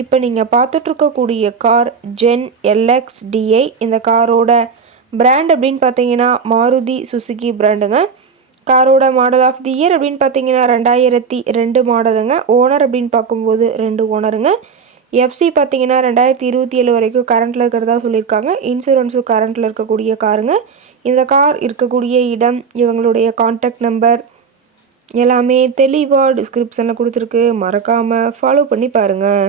இப்போ நீங்கள் பார்த்துட்ருக்கக்கூடிய கார் ஜென் எல்எக்ஸ் டிஐ இந்த காரோட பிராண்ட் அப்படின்னு பார்த்தீங்கன்னா மாருதி சுசுகி பிராண்டுங்க காரோட மாடல் ஆஃப் தி இயர் அப்படின்னு பார்த்தீங்கன்னா ரெண்டாயிரத்தி ரெண்டு மாடலுங்க ஓனர் அப்படின்னு பார்க்கும்போது ரெண்டு ஓனருங்க எஃப்சி பார்த்தீங்கன்னா ரெண்டாயிரத்தி இருபத்தி ஏழு வரைக்கும் கரண்ட்டில் இருக்கிறதா சொல்லியிருக்காங்க. இன்சூரன்ஸும் கரண்ட்டில் இருக்கக்கூடிய காருங்க இந்த கார் இருக்கக்கூடிய இடம் இவங்களுடைய காண்டாக்ட் நம்பர் எல்லாமே தெளிவாக டிஸ்கிரிப்ஷனில் கொடுத்துருக்கு. மறக்காமல் ஃபாலோ பண்ணி பாருங்கள்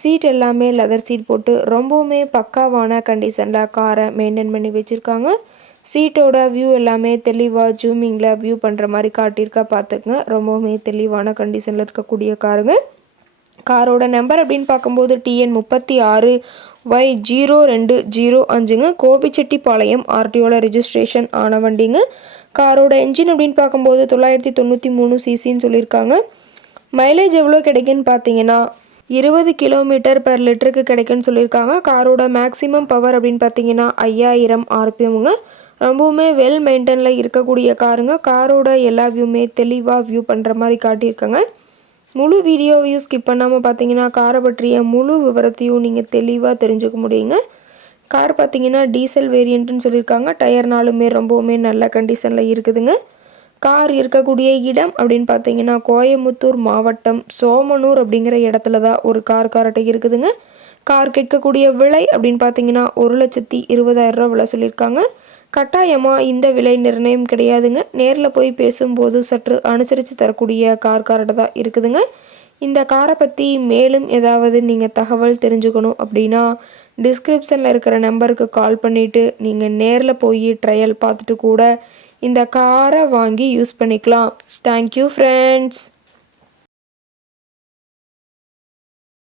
சீட் எல்லாமே லெதர் சீட் போட்டு ரொம்பவுமே பக்காவான கண்டிஷனில் காரை மெயின்டைன் பண்ணி வச்சுருக்காங்க. சீட்டோட வியூ எல்லாமே தெளிவாக ஜூமிங்கில் வியூ பண்ணுற மாதிரி காட்டியிருக்கா பார்த்துக்குங்க. ரொம்பவுமே தெளிவான கண்டிஷனில் இருக்கக்கூடிய காருங்க காரோட நம்பர் அப்படின்னு பார்க்கும்போது டிஎன் முப்பத்தி ஆறு ஒய் ஜீரோ ரெண்டு ஜீரோ அஞ்சுங்க. கோபிச்செட்டிப்பாளையம் ஆர்டிஓவில் ரிஜிஸ்ட்ரேஷன் ஆன வண்டிங்க. காரோட என்ஜின் அப்படின்னு பார்க்கும்போது தொள்ளாயிரத்தி தொண்ணூற்றி மூணு சிசின்னு சொல்லியிருக்காங்க. மைலேஜ் எவ்வளோ கிடைக்குன்னு பார்த்தீங்கன்னா இருபது கிலோமீட்டர் பெர் லிட்டருக்கு கிடைக்குன்னு சொல்லியிருக்காங்க. காரோட மேக்ஸிமம் பவர் அப்படின்னு பார்த்தீங்கன்னா ஐயாயிரம் ஆர்பிஎம்ங்க. ரொம்பவுமே வெல் மெயின்டெனில் இருக்கக்கூடிய காருங்க. காரோட எல்லா வியூமே தெளிவாக வியூ பண்ணுற மாதிரி காட்டியிருக்காங்க. முழு வீடியோவையும் ஸ்கிப் பண்ணாமல் பார்த்தீங்கன்னா காரை பற்றிய முழு விவரத்தையும் நீங்கள் தெளிவாக தெரிஞ்சுக்க முடியுங்க. கார் பார்த்தீங்கன்னா டீசல் வேரியண்ட்டுன்னு சொல்லியிருக்காங்க. டயர்னாலுமே ரொம்பவுமே நல்ல கண்டிஷனில் இருக்குதுங்க. கார் இருக்கக்கூடிய இடம் அப்படின்னு பார்த்தீங்கன்னா கோயமுத்தூர் மாவட்டம் சோமனூர் அப்படிங்கிற இடத்துல தான் ஒரு கார் காரட்டை இருக்குதுங்க. கார் கேட்கக்கூடிய விலை அப்படின்னு பார்த்தீங்கன்னா ஒரு லட்சத்தி இருபதாயிரம் ரூபா விலை சொல்லியிருக்காங்க. கட்டாயமாக இந்த விலை நிர்ணயம் கிடையாதுங்க. நேரில் போய் பேசும்போது சற்று அனுசரித்து தரக்கூடிய கார் காரட்டை தான் இருக்குதுங்க. இந்த காரை பற்றி மேலும் ஏதாவது நீங்கள் தகவல் தெரிஞ்சுக்கணும் அப்படின்னா டிஸ்கிரிப்ஷனில் இருக்கிற நம்பருக்கு கால் பண்ணிவிட்டு நீங்கள் நேரில் போய் ட்ரையல் பார்த்துட்டு கூட இந்த காரை வாங்கி யூஸ் பண்ணிக்கலாம். Thank you friends